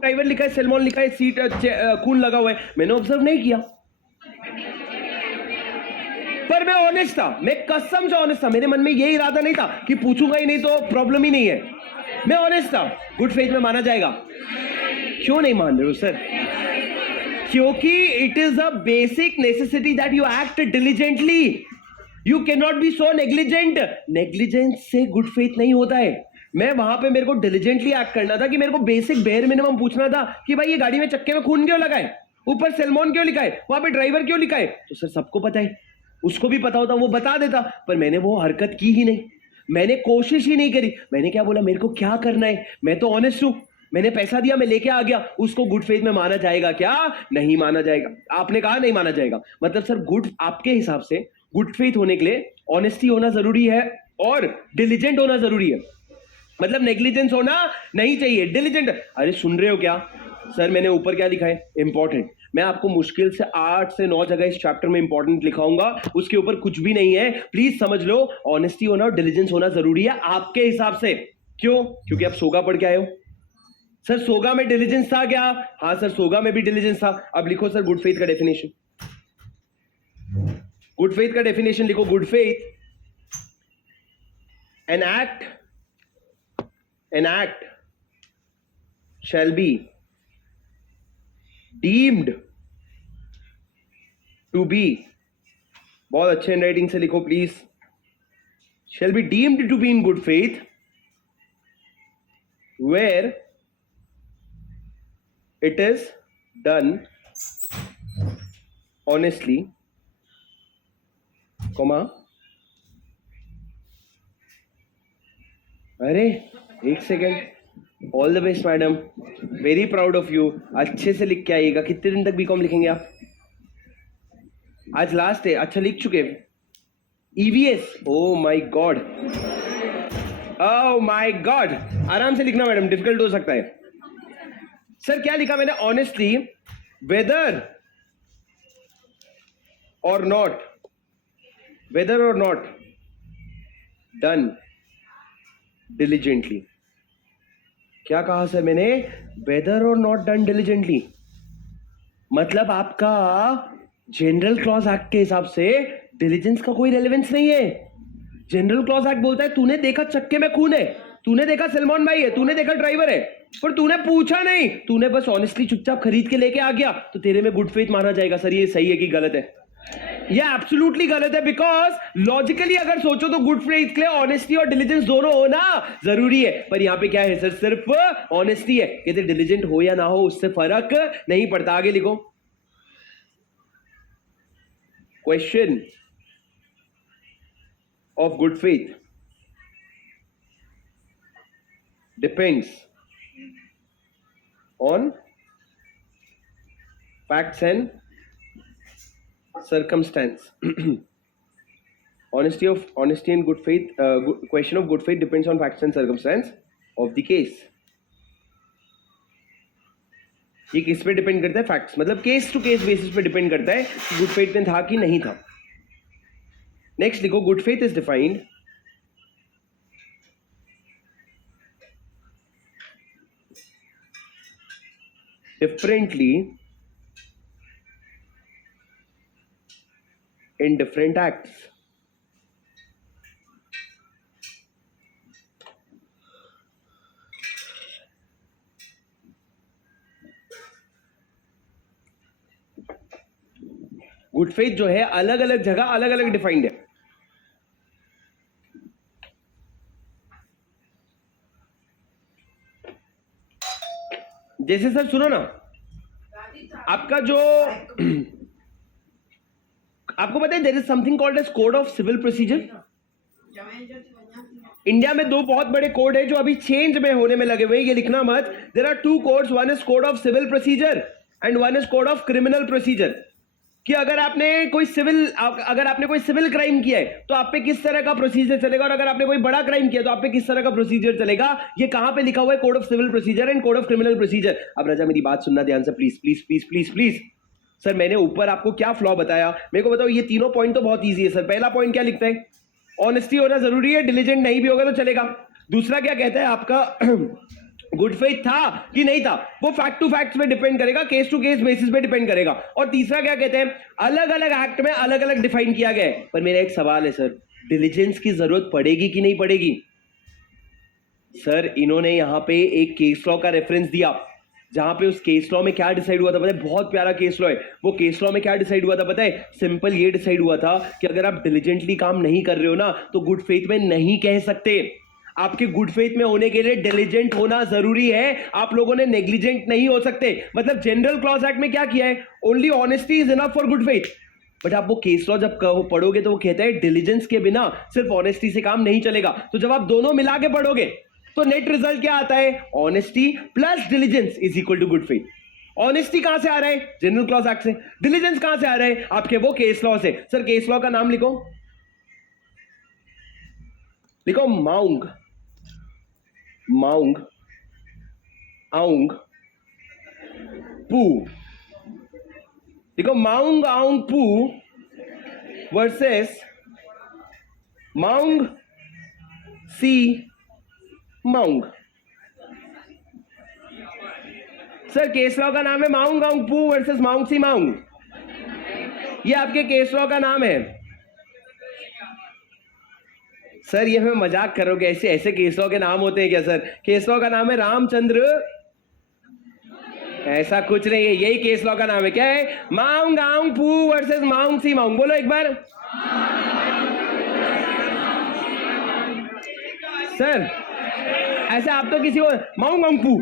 Driver लिखा है, सलमान लिखा है, सीट खून लगा हुआ है, मैंने ऑब्जर्व नहीं किया। पर मैं ऑनेस्ट था, मैं कसम से ऑनेस्ट था, मेरे मन में ये इरादा नहीं था कि पूछूंगा ही नहीं तो प्रॉब्लम ही नहीं है। मैं ऑनेस्ट था। गुड फेथ में माना जाएगा? क्यों नहीं मान रहे हो सर? क्योंकि it is a basic necessity that you act diligently. You can not be so negligent. Negligence से गुड फेथ नहीं होता है। मैं वहां पे मेरे को डिलीजेंटली एक्ट करना था कि मेरे को बेसिक बेयर मिनिमम पूछना था कि भाई ये गाड़ी में चक्के में खून क्यों लगा है, ऊपर सलमान क्यों लिखा है, वहां पे ड्राइवर क्यों लिखा है। तो सर सबको पता है, उसको भी पता होता वो बता देता, पर मैंने वो हरकत की ही नहीं, मैंने कोशिश ही नहीं करी। मैंने क्या बोला, मेरे को क्या करना है, मैं तो ऑनेस्ट हूं, मैंने पैसा दिया, मैं लेके आ गया। उसको गुड फेथ में माना जाएगा क्या? नहीं माना जाएगा। आपने कहा नहीं माना जाएगा, मतलब सर गुड, आपके हिसाब से गुड फेथ होने के लिए ऑनेस्टी होना जरूरी है और डिलीजेंट होना जरूरी है, मतलब नेग्लिजेंस होना नहीं चाहिए, डिलीजेंट। अरे सुन रहे हो क्या सर? मैंने ऊपर क्या लिखा है? इंपॉर्टेंट। मैं आपको मुश्किल से 8 से 9 जगह इस चैप्टर में इंपॉर्टेंट लिखाऊंगा, उसके ऊपर कुछ भी नहीं है, प्लीज समझ लो। ऑनेस्टी होना और डिलीजेंस होना जरूरी है आपके हिसाब से। क्यों? क्योंकि आप सोगा पढ़ के आए हो। सर सोगा में डिलीजेंस था क्या? हाँ सर सोगा में भी डिलीजेंस था। अब लिखो सर गुड फेथ का डेफिनेशन। गुड फेथ का डेफिनेशन लिखो। Good faith, an act shall be deemed to be, बहुत अच्छे हैंडराइटिंग से लिखो please, shall be deemed to be in good faith where it is done honestly, comma, अरे एक second, all the best madam, very proud of you. अच्छे से लिख के आइएगा। कितने दिन तक बीकॉम लिखेंगे आप? आज लास्ट है। अच्छा लिख चुके? EVS, oh my God, oh my God. आराम से लिखना मैडम, डिफिकल्ट हो सकता है। सर क्या लिखा मैंने? ऑनेस्टली, वेदर और नॉट, वेदर और नॉट डन डिलीजेंटली। क्या कहा सर मैंने? वेदर और नॉट डन डिलीजेंटली, मतलब आपका जनरल क्लॉज एक्ट के हिसाब से डिलीजेंस का कोई रेलेवेंस नहीं है। जनरल क्लॉज एक्ट बोलता है तूने देखा चक्के में खून है, तूने देखा सलमान भाई है, तूने देखा ड्राइवर है, पर तूने पूछा नहीं, तूने बस ऑनेस्टली चुपचाप खरीद के लेके आ गया, तो तेरे में गुड फेथ माना जाएगा। सर ये सही है कि गलत है? ये एब्सोल्युटली गलत है, बिकॉज लॉजिकली अगर सोचो तो गुड फेथ के लिए ऑनेस्टी और डिलीजेंस दोनों होना जरूरी है। पर यहां पे क्या है सर? सिर्फ ऑनेस्टी है। कहते डिलीजेंट हो या ना हो उससे फर्क नहीं पड़ता। आगे लिखो। Question of good faith depends on facts and circumstance. Honesty and good faith, question of good faith depends on facts and circumstance of the case. ये किस पे डिपेंड करता है? फैक्ट्स, मतलब केस टू केस बेसिस पे depend करता है कि गुड फेथ में था कि नहीं था। नेक्स्ट लिखो, good faith is defined differently in different acts. Good faith जो है अलग अलग जगह अलग अलग डिफाइंड है। जैसे सर सुनो ना, आपका जो आपको पता है there is something called as code of civil procedure. India में 2 बहुत बड़े कोड है जो अभी चेंज में होने में लगे हुए। ये लिखना मत। There are 2 codes, one is code of civil procedure and one is code of criminal procedure. कि अगर आपने कोई सिविल क्राइम किया है तो आप पे किस तरह का प्रोसीजर चलेगा, और अगर आपने कोई बड़ा क्राइम किया तो आप पे किस तरह का प्रोसीजर चलेगा। ये कहां पे लिखा हुआ है? Code of civil procedure and code of criminal procedure. अब राजा मेरी बात सुनना ध्यान से please please please please please. Sir मैंने ऊपर आपको क्या फ्लॉ बताया, मेरे को बताओ। ये तीनों पॉइंट तो बहुत ईजी है सर। पहला पॉइंट क्या लिखता है? ऑनेस्टी होना जरूरी है, डिलीजेंट नहीं भी होगा तो चलेगा। दूसरा क्या कहता है आपका? गुड फेथ था कि नहीं था, वो फैक्ट टू फैक्ट्स पे डिपेंड करेगा, केस टू केस बेसिस पे डिपेंड करेगा। और तीसरा क्या कहते हैं, अलग अलग एक्ट में अलग अलग डिफाइन किया गया है। पर मेरा एक सवाल है सर, डिलीजेंस की जरूरत पड़ेगी कि नहीं पड़ेगी? सर इन्होंने यहां पे एक केस लॉ का रेफरेंस दिया, जहां पे उस केस लॉ में क्या डिसाइड हुआ था पता है? बहुत प्यारा केस लॉ है। वो केस लॉ में क्या डिसाइड हुआ था पता है? सिंपल ये डिसाइड हुआ था कि अगर आप डिलीजेंटली काम नहीं कर रहे हो ना, तो गुड फेथ में नहीं कह सकते। आपके गुड फेथ में होने के लिए डिलीजेंट होना जरूरी है, आप लोगों ने नेग्लिजेंट नहीं हो सकते। मतलब जनरल क्लॉज एक्ट में क्या किया है? Only honesty is enough for good faith. But आप वो केस लॉ जब पढ़ोगे तो वो कहता है डिलीजेंस के बिना सिर्फ ऑनेस्टी से काम नहीं चलेगा। तो जब आप दोनों मिला के पढ़ोगे तो नेट रिजल्ट क्या आता है? Honesty plus diligence is equal to good faith. Honesty कहां से आ रहा है? जनरल क्लॉज एक्ट से। डिलीजेंस कहां से आ रहा है? आपके वो केस लॉ से। सर केस लॉ का नाम लिखो, लिखो माउंग, माउंग आउंग पू। देखो माउंग आउंग पू वर्सेस माउंग सी माउंग। सर केस लॉ का नाम है माउंग आउंग पू वर्सेस माउंग सी माउंग। ये आपके केस लॉ का नाम है। सर ये हमें मजाक करोगे? ऐसे ऐसे केस लॉ के नाम होते हैं क्या सर? केस लॉ का नाम है रामचंद्र, ऐसा कुछ नहीं है, यही केस लॉ का नाम है। क्या है? माउंग आउंग पू वर्सेस माउंग सी माउंग। बोलो एक बार। सर ऐसे आप तो किसी को माउंग आउंग पू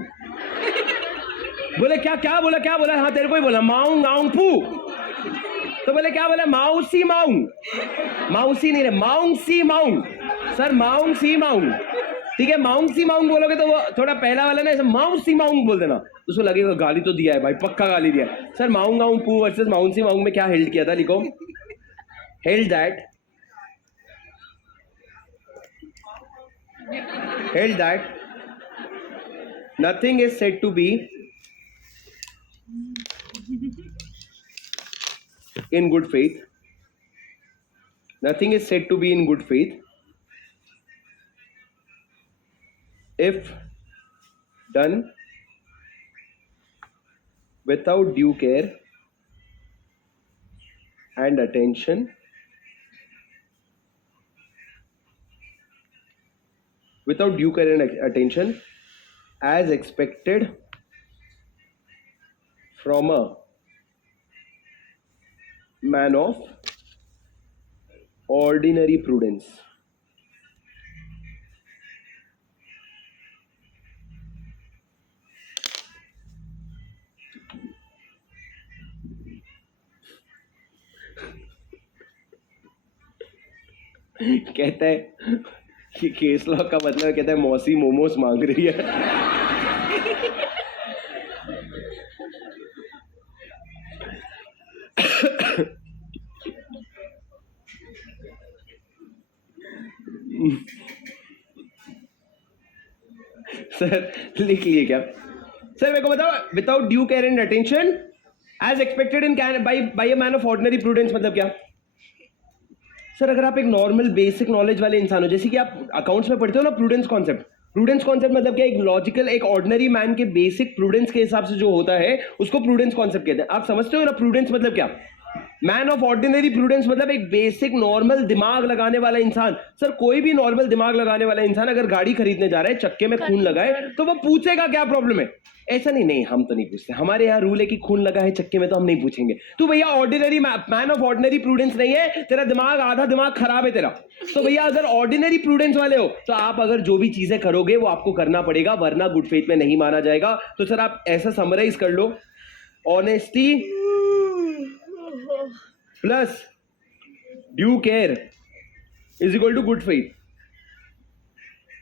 बोले, क्या क्या बोला, क्या बोला? हाँ तेरे को ही बोला माउंग आउंग पू। तो बोले क्या बोला? माउसी माउंग। माउसी नहीं रहे, माउंग सी माउंग। सर माउंग सी माउंग, ठीक है। माउंग सी माउंग बोलोगे तो वो थोड़ा पहला वाला ना ऐसे माउंग सी माउंग बोल देना, उसको लगेगा गाली तो दिया है भाई, पक्का गाली दिया है। सर माउंग आउंग पू वर्सेस माउंग सी माउंग में क्या हेल्ड किया था? लिखो, held that nothing is said to be in good faith. Nothing is said to be in good faith if done without due care and attention, without due care and attention as expected from a man of ordinary prudence. कहता है कि case law का मतलब कहता है मौसी मोमोस मांग रही है। सर लिख लिए क्या? सर मेरे को बताओ, without due care and attention as expected in by a man of ordinary prudence मतलब क्या? सर अगर आप एक नॉर्मल बेसिक नॉलेज वाले इंसान हो, जैसे कि आप अकाउंट्स में पढ़ते हो ना प्रूडेंस कॉन्सेप्ट, प्रूडेंस कॉन्सेप्ट मतलब क्या? एक लॉजिकल, एक ऑर्डिनरी मैन के बेसिक प्रूडेंस के हिसाब से जो होता है उसको प्रूडेंस कॉन्सेप्ट कहते हैं। आप समझते हो ना प्रूडेंस मतलब क्या? मैन ऑफ ऑर्डिनरी प्रूडेंस मतलब एक बेसिक नॉर्मल दिमाग लगाने वाला इंसान। सर कोई भी नॉर्मल दिमाग लगाने वाला इंसान अगर गाड़ी खरीदने जा रहा है, चक्के में खून लगाए, तो वो पूछेगा क्या प्रॉब्लम है? ऐसा नहीं, हम तो नहीं पूछते, हमारे यहाँ रूल है कि खून लगा है चक्के में तो हम नहीं पूछेंगे। तू भैया ordinary man of ordinary prudence नहीं है, तेरा दिमाग आधा दिमाग खराब है तेरा। तो भैया अगर ऑर्डिनरी प्रूडेंस वाले हो तो आप अगर जो भी चीजें करोगे वो आपको करना पड़ेगा, वरना गुड फेथ में नहीं माना जाएगा। तो सर आप ऐसा समराइज कर लो, honesty plus due care is equal to good faith.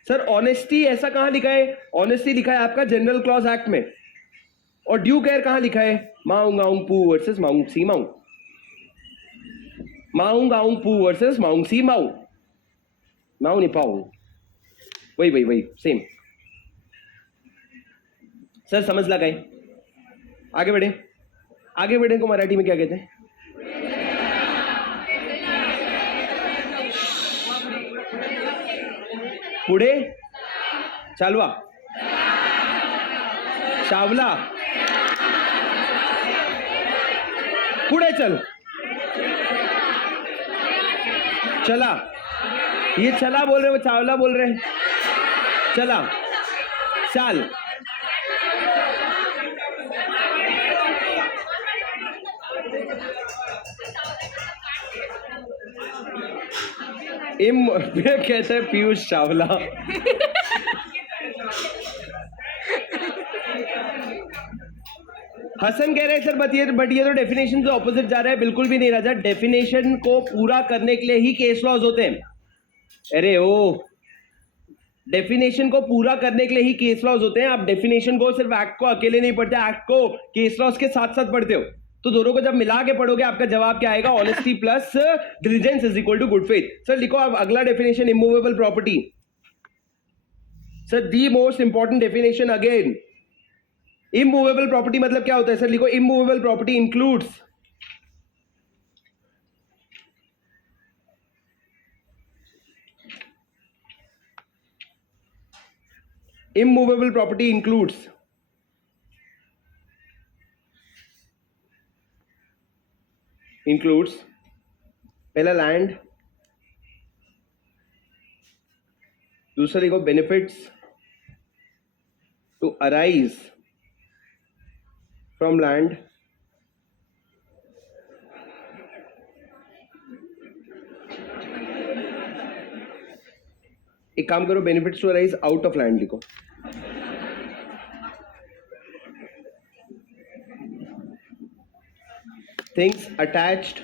Sir honesty ऐसा कहां लिखा है? ऑनेस्टी लिखा है आपका जनरल क्लॉज एक्ट में, और ड्यू केयर कहां लिखा है? माउंग आउंग पू वर्सेस माउंग सी माउंग। माउंग आउंग पू वर्सेस माउंग सी माउंग, माउंग नहीं पाउंग, वही सेम। सर समझ लगा है? आगे बढ़े को मराठी में क्या कहते हैं? पुढे चालवा, चावला, पुढे चल, चला, ये चला बोल रहे वो चावला बोल रहे, चला, चाल, कहते हैं पीयूष चावला। हसन कह रहे हैं सर बट ये तो डेफिनेशन से ऑपोजिट जा रहा है। बिल्कुल भी नहीं राजा, डेफिनेशन को पूरा करने के लिए ही केस लॉज होते हैं। अरे ओ, डेफिनेशन को पूरा करने के लिए ही केस लॉज होते हैं। आप डेफिनेशन को सिर्फ एक्ट को अकेले नहीं पढ़ते, एक्ट को केस लॉज के साथ साथ पढ़ते हो, तो दोनों को जब मिला के पढ़ोगे आपका जवाब क्या आएगा? Honesty plus diligence is equal to good faith. Sir लिखो आप अगला definition, immovable property. Sir the most important definition again, immovable property मतलब क्या होता है? सर लिखो immovable property includes immovable property includes पहला लैंड, दूसरा लिखो benefits to arise from land, एक काम करो, benefits to arise out of land लिखो। Things attached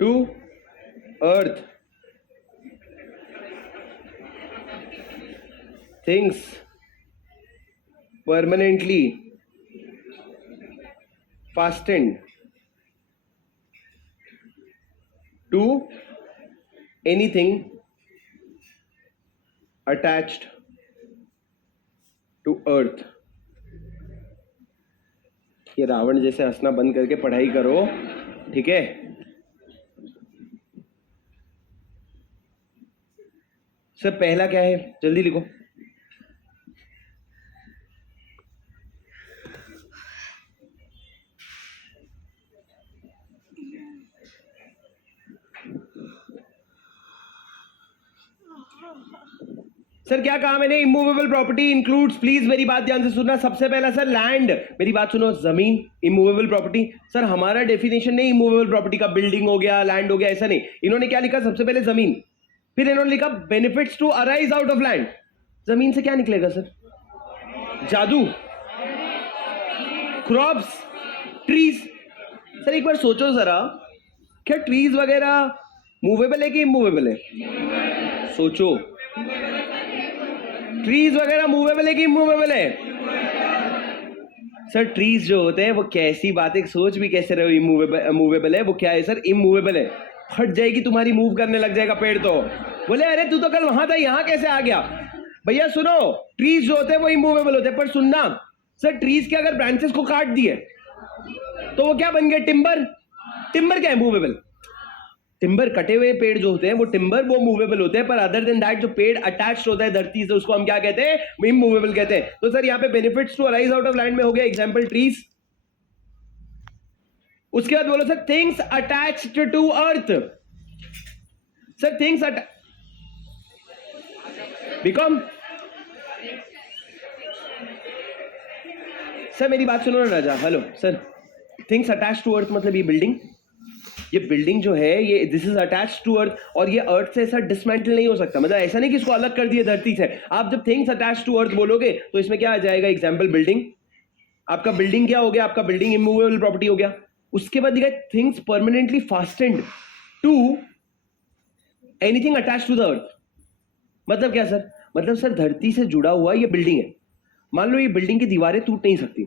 to earth, things permanently fastened to anything attached to earth। ये रावण जैसे हंसना बंद करके पढ़ाई करो, ठीक है? सर पहला क्या है, जल्दी लिखो। सर क्या कहा मैंने? इमूवेबल प्रॉपर्टी इंक्लूड्स, प्लीज मेरी बात ध्यान से सुनना। सबसे पहला सर लैंड, मेरी बात सुनो, जमीन इमूवेबल प्रॉपर्टी। सर हमारा डेफिनेशन नहीं इमूवेबल प्रॉपर्टी का, बिल्डिंग हो गया, लैंड हो गया, ऐसा नहीं। इन्होंने क्या लिखा? सबसे पहले जमीन, फिर इन्होंने लिखा benefits to arise out of land. जमीन से क्या निकलेगा सर? जादू, क्रॉप्स, ट्रीज। सर एक बार सोचो जरा, क्या ट्रीज वगैरह मूवेबल है कि इमूवेबल है? सोचो, ट्रीज वगैरह मूवेबल है कि इमूवेबल है? सर ट्रीज जो होते हैं वो कैसी बात है, सोच भी कैसे रहे हो, मूवेबल है। वो क्या है सर? इमूवेबल है। फट जाएगी तुम्हारी, मूव करने लग जाएगा पेड़। तो बोले अरे तू तो कल वहां था, यहां कैसे आ गया? भैया सुनो, ट्रीज जो होते हैं वो इमूवेबल होते हैं, पर सुनना सर, ट्रीज के अगर ब्रांचेस को काट दिए तो वो क्या बन गए? टिम्बर। टिम्बर क्या है? मूवेबल। टिम्बर, कटे हुए पेड़ जो होते हैं वो टिम्बर, वो मूवेबल होते हैं, पर अदर देन दैट जो पेड़ अटैच्ड होता है धरती से उसको हम क्या कहते हैं? इमूवेबल कहते हैं। तो सर यहाँ पे benefits to arise out of land में हो गया एग्जांपल ट्रीज। उसके बाद बोलो sir things attached to earth. Sir things become, sir मेरी बात सुनो ना राजा, hello sir. Things attached to earth मतलब ये बिल्डिंग, ये बिल्डिंग जो है ये this is attached to earth, और ये अर्थ से ऐसा डिसमेंटल नहीं हो सकता। मतलब ऐसा नहीं कि इसको अलग कर दिए धरती से। आप जब थिंग्स अटैच्ड टू अर्थ बोलोगे तो इसमें क्या आ जाएगा? Example building. आपका बिल्डिंग क्या हो गया? आपका बिल्डिंग इमूवेबल प्रॉपर्टी हो गया। उसके बाद दिखा things permanently fastened to anything attached to the earth. मतलब क्या सर? मतलब सर धरती से जुड़ा हुआ ये बिल्डिंग है। मान लो ये बिल्डिंग की दीवारें टूट नहीं सकती,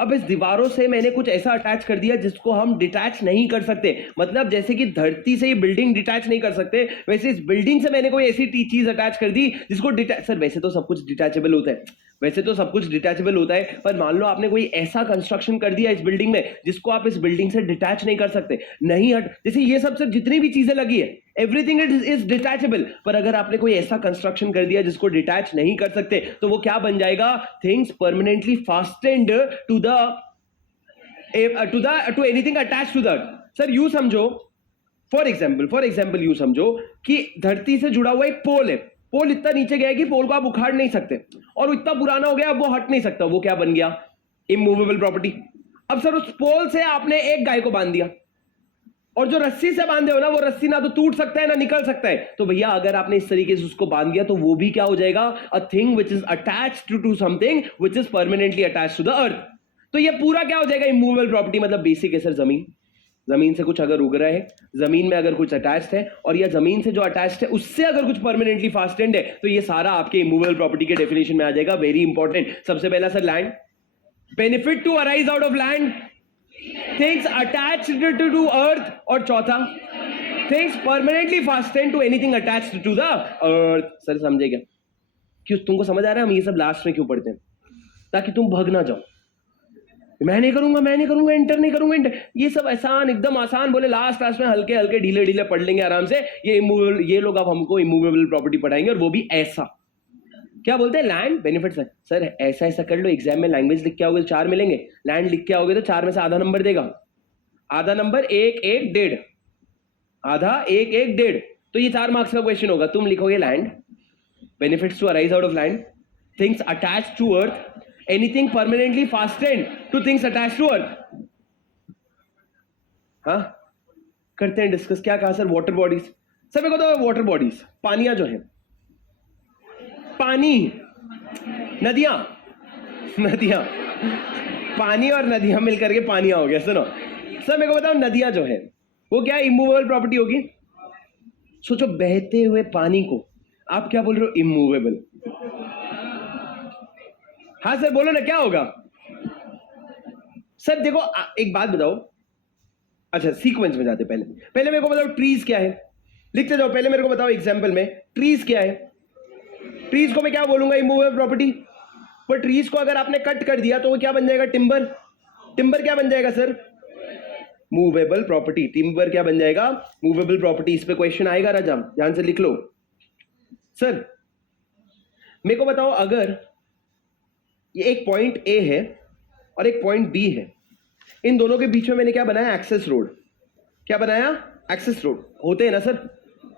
अब इस दीवारों से मैंने कुछ ऐसा अटैच कर दिया जिसको हम डिटैच नहीं कर सकते। मतलब जैसे कि धरती से ये बिल्डिंग डिटैच नहीं कर सकते, वैसे इस बिल्डिंग से मैंने कोई ऐसी चीज अटैच कर दी जिसको डिटैच। सर वैसे तो सब कुछ डिटैचेबल होता है, वैसे तो सब कुछ डिटैचेबल होता है, पर मान लो आपने कोई ऐसा कंस्ट्रक्शन कर दिया इस बिल्डिंग में जिसको आप इस बिल्डिंग से डिटैच नहीं कर सकते, नहीं हट। जैसे ये सब सर जितनी भी चीजें लगी है एवरीथिंग इज डिटैचेबल। पर अगर आपने कोई ऐसा कंस्ट्रक्शन कर दिया जिसको डिटैच नहीं कर सकते, तो वो क्या बन जाएगा? Things permanently fastened to anything attach to that. Sir you समझो, फॉर एग्जाम्पल यू समझो कि धरती से जुड़ा हुआ एक पोल है। पोल इतना नीचे गया है कि पोल को आप उखाड़ नहीं सकते, और इतना पुराना हो गया अब वो हट नहीं सकता। वो क्या बन गया? Immovable property. अब सर उस पोल से आपने एक गाय को बांध दिया, और जो रस्सी से बांधे हो ना, वो रस्सी ना तो टूट सकता है ना निकल सकता है। तो भैया अगर आपने इस तरीके से उसको बांध दिया, तो वो भी क्या हो जाएगा? A thing which is attached to something which is permanently attached to the earth. तो ये पूरा क्या हो जाएगा? Immovable property. मतलब बेसिक है सर, जमीन से कुछ अगर उग रहा है, जमीन में अगर कुछ अटैच्ड है, और या जमीन से जो अटैच्ड है उससे अगर कुछ परमानेंटली फास्टेंड है, तो ये सारा आपके इमूवेबल प्रॉपर्टी के डेफिनेशन में आ जाएगा। Very important. सबसे पहला sir land, benefit to arise out of land, things attached to earth, और चौथा things permanently fastened to anything attached to the earth. Sir समझे क्या? क्यों तुमको समझ आ रहा है हम ये सब लास्ट में क्यों पढ़ते हैं? ताकि तुम भग ना जाओ, मैं नहीं करूंगा, एंटर नहीं करूंगा, एंटर। ये सब आसान, एकदम आसान बोले, लास्ट में हल्के हल्के ढीले ढीले पढ़ लेंगे आराम से। ये लोग अब हमको इमूवेबल प्रॉपर्टी पढ़ाएंगे, और वो भी ऐसा। क्या बोलते हैं? Land benefit. सर ऐसा ऐसा कर लो, एग्जाम में लैंग्वेज लिख के आओगे तो 4 मिलेंगे, लैंड लिख के आओगे तो 4 में से आधा नंबर देगा। आधा नंबर 1 1 1.5, आधा 1 1 1.5। तो ये 4 मार्क्स का क्वेश्चन होगा। तुम लिखोगे land, benefits to arise out of land, things attached to earth, anything permanently fastened to things attached to earth. हाँ, करते हैं डिस्कस। क्या कहा सर? Water bodies. सर मेरे को तो वाटर बॉडीज, पानियां जो है, पानी, नदियां, पानी और नदियां मिलकर के पानियां हो गया। सुनो सर, मेरे को बताओ, नदियां जो है वो क्या इमूवेबल प्रॉपर्टी होगी? सोचो, बहते हुए पानी को आप क्या बोल रहे हो? इमूवेबल। हाँ सर बोलो ना, क्या होगा? सर देखो एक बात बताओ। अच्छा सीक्वेंस में जाते, पहले मेरे को बताओ ट्रीज क्या है, लिखते जाओ। पहले मेरे को बताओ एग्जांपल में ट्रीज क्या है। ट्रीज को मैं क्या बोलूंगा? Immovable property. पर ट्रीज को अगर आपने कट कर दिया तो वो क्या बन जाएगा? टिम्बर। टिम्बर क्या बन जाएगा सर? Movable property. टिम्बर क्या बन जाएगा? Movable property. इस पे क्वेश्चन आएगा राजा, ध्यान से लिख लो। सर मेरे को बताओ, अगर ये एक पॉइंट ए है और एक पॉइंट बी है, इन दोनों के बीच में मैंने क्या बनाया? Access road. क्या बनाया? Access road. होते हैं ना सर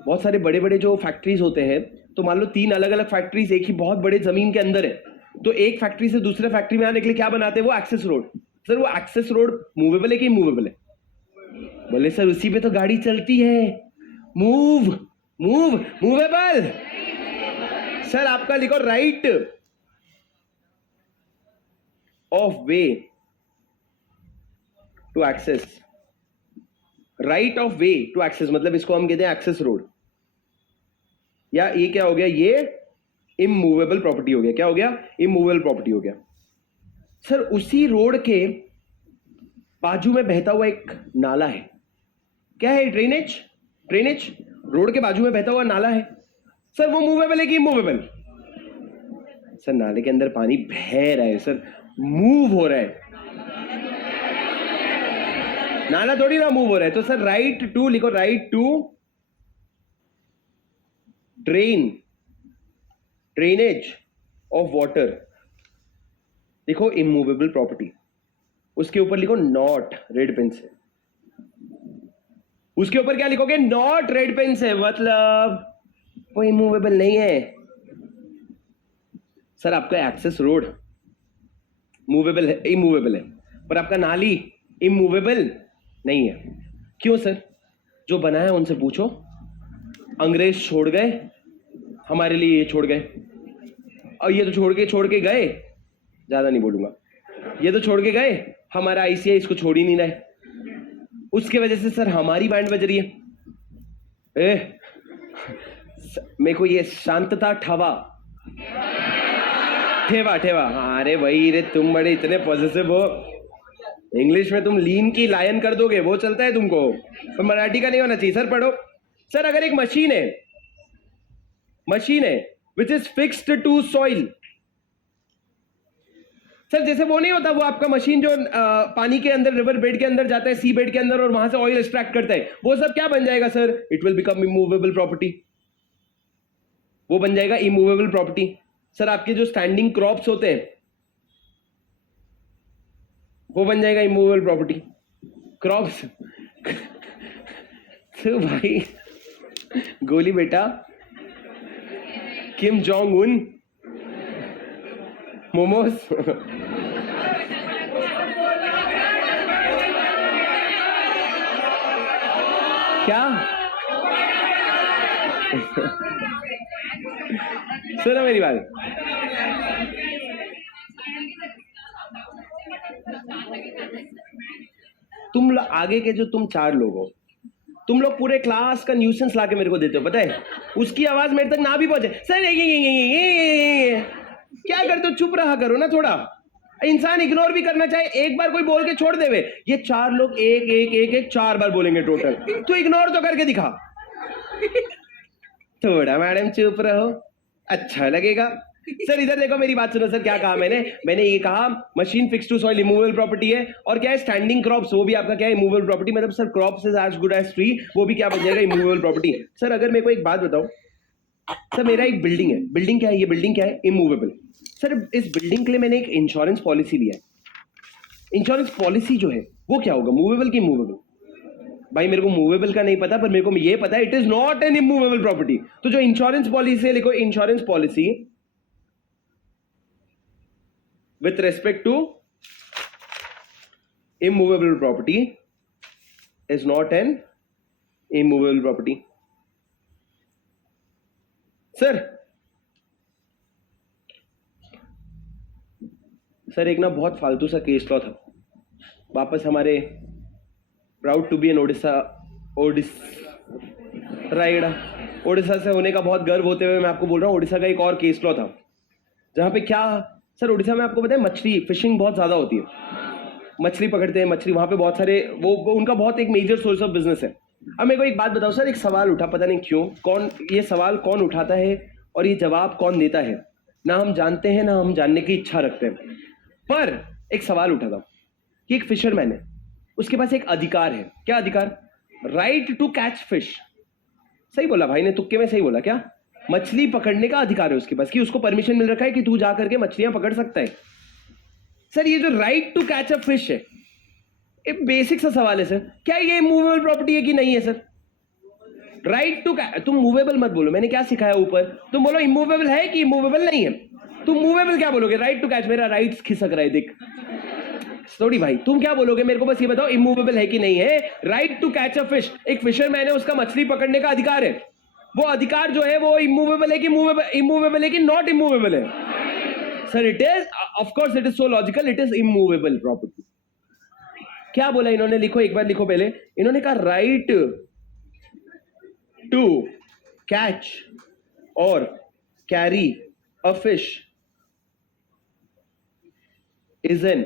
बहुत सारे बड़े बड़े जो फैक्ट्रीज होते हैं, तो मान लो 3 अलग अलग फैक्ट्रीज एक ही बहुत बड़े जमीन के अंदर है, तो एक फैक्ट्री से दूसरे फैक्ट्री में आने के लिए क्या बनाते हैं? वो एक्सेस रोड। सर वो एक्सेस रोड मूवेबल है कि इमूवेबल है? बोले सर उसी पे तो गाड़ी चलती है। मूवेबल। सर आपका लिखो right of way to access. Right of way to access मतलब इसको हम कहते हैं एक्सेस रोड। या ये क्या हो गया? ये इमूवेबल प्रॉपर्टी हो गया। क्या हो गया? इमूवेबल प्रॉपर्टी हो गया। सर उसी रोड के बाजू में बहता हुआ एक नाला है, क्या है? ड्रेनेज। रोड के बाजू में बहता हुआ नाला है। सर वो मूवेबल है कि इमूवेबल? सर नाले के अंदर पानी बह रहा है सर, मूव हो रहा है, नाला थोड़ी ना मूव हो रहा है। तो सर राइट टू लिखो, right to drainage of water लिखो इमूवेबल प्रॉपर्टी। उसके ऊपर लिखो नॉट, रेड पेन से। उसके ऊपर क्या लिखोगे? नॉट, रेड पेन से। मतलब वो इमूवेबल नहीं है। सर आपका एक्सेस रोड मूवेबल है, इमूवेबल है, पर आपका नाली इमूवेबल नहीं है। क्यों सर? जो बनाया उनसे पूछो। अंग्रेज छोड़ गए, हमारे लिए ये छोड़ गए, और ये तो छोड़ के गए, ज्यादा नहीं बोलूंगा, ये तो छोड़ के गए, हमारा आईसीआई इसको छोड़ ही नहीं रहा है। उसके वजह से सर हमारी बैंड बज रही है। मेरे को ये शांतता ठेवा। अरे वही रे, तुम बड़े इतने पॉजिटिव हो। इंग्लिश में तुम लीन की लायन कर दोगे, वो चलता है तुमको, पर मराठी का नहीं होना चाहिए। सर पढ़ो। सर अगर एक मशीन है which is fixed to soil, sir जैसे वो नहीं होता, वो आपका मशीन जो पानी के अंदर, रिवर बेड के अंदर जाता है, सी बेड के अंदर, और वहां से ऑयल एक्सट्रैक्ट करता है, वो सब क्या बन जाएगा sir? It will become immovable property. वो बन जाएगा इमूवेबल प्रॉपर्टी। सर आपके जो स्टैंडिंग क्रॉप्स होते हैं वो बन जाएगा इमूवेबल प्रॉपर्टी। क्रॉप्स तो भाई गोली बेटा, किम जोंग उन, मोमोस क्या सुनो मेरी बात। आगे के जो तुम 4 लोग हो, तुम लोग पूरे क्लास का न्यूसेंस लाके मेरे को देते हो, पता है? उसकी आवाज मेरे तक ना भी पहुंचे, सर क्या करते हो? चुप रहा करो ना थोड़ा। इंसान इग्नोर भी करना चाहे, एक बार कोई बोल के छोड़ देवे, ये 4 लोग एक एक एक एक 4 बार बोलेंगे टोटल, तो इग्नोर तो करके दिखा थोड़ा। मैडम चुप रहो, अच्छा लगेगा। सर इधर देखो, मेरी बात सुनो। सर क्या कहा मैंने ये कहा machine fix to soil immovable property है, और क्या है स्टैंडिंग क्रॉप्स, वो भी आपका क्या है इमूवेबल प्रॉपर्टी। मतलब sir crops is as good as tree, वो भी क्या बन जाएगा इमूवेबल प्रॉपर्टी। सर अगर मेरे को एक बात बताओ, सर मेरा एक बिल्डिंग है, बिल्डिंग क्या है? ये बिल्डिंग क्या है? इमूवेबल। सर इस बिल्डिंग के लिए मैंने एक इंश्योरेंस पॉलिसी लिया है। इंश्योरेंस पॉलिसी जो है वो क्या होगा, मूवेबल की इमूवेबल? भाई मेरे को मूवेबल का नहीं पता, पर मेरे को ये पता है it is not an immovable property. तो जो इंश्योरेंस पॉलिसी है, लिखो insurance policy with respect to immovable property is not an immovable property. Sir एक ना बहुत फालतू सा केस लॉ था, वापस हमारे proud to be an Odisha से होने का बहुत गर्व होते हुए मैं आपको बोल रहा हूँ, ओडिशा का एक और केस लॉ था जहाँ पे क्या सर, उड़ीसा में आपको पता है मछली फिशिंग बहुत ज्यादा होती है, मछली पकड़ते हैं, मछली वहां पे बहुत सारे, वो उनका बहुत एक मेजर सोर्स ऑफ बिजनेस है। अब मेरे को एक बात बताओ सर, एक सवाल उठा, पता नहीं क्यों, ये सवाल कौन उठाता है और ये जवाब कौन देता है, ना हम जानते हैं ना हम जानने की इच्छा रखते हैं। पर एक सवाल उठा था कि एक फिशरमैन है, उसके पास एक अधिकार है। क्या अधिकार? Right to catch fish. सही बोला भाई ने, तुक्के में सही बोला क्या? मछली पकड़ने का अधिकार है उसके पास, कि उसको परमिशन मिल रखा है कि तू जा करके मछलियां पकड़ सकता है। सर ये जो right to catch a fish है, ये बेसिक सा सवाल है सर, क्या ये मूवेबल प्रॉपर्टी है कि नहीं है सर? राइट टू कैच, तुम मूवेबल मत बोलो, मैंने क्या सिखाया ऊपर, तुम बोलो इमूवेबल है कि इमूवेबल नहीं है। तुम मूवेबल क्या बोलोगे? राइट टू कैच, मेरा राइट्स खिसक रहा है देख। सॉरी भाई, तुम क्या बोलोगे मेरे को बस ये बताओ, इमूवेबल है कि नहीं है? Right to catch a fish, एक फिशरमैन है, उसका मछली पकड़ने का अधिकार है। वो अधिकार जो है वो इमूवेबल है कि इमूवेबल है कि नॉट इमूवेबल है? Sir it is, of course it is so logical, it is immovable property. क्या बोला इन्होंने? लिखो एक बार, लिखो पहले। इन्होंने कहा राइट टू कैच और carry a fish is an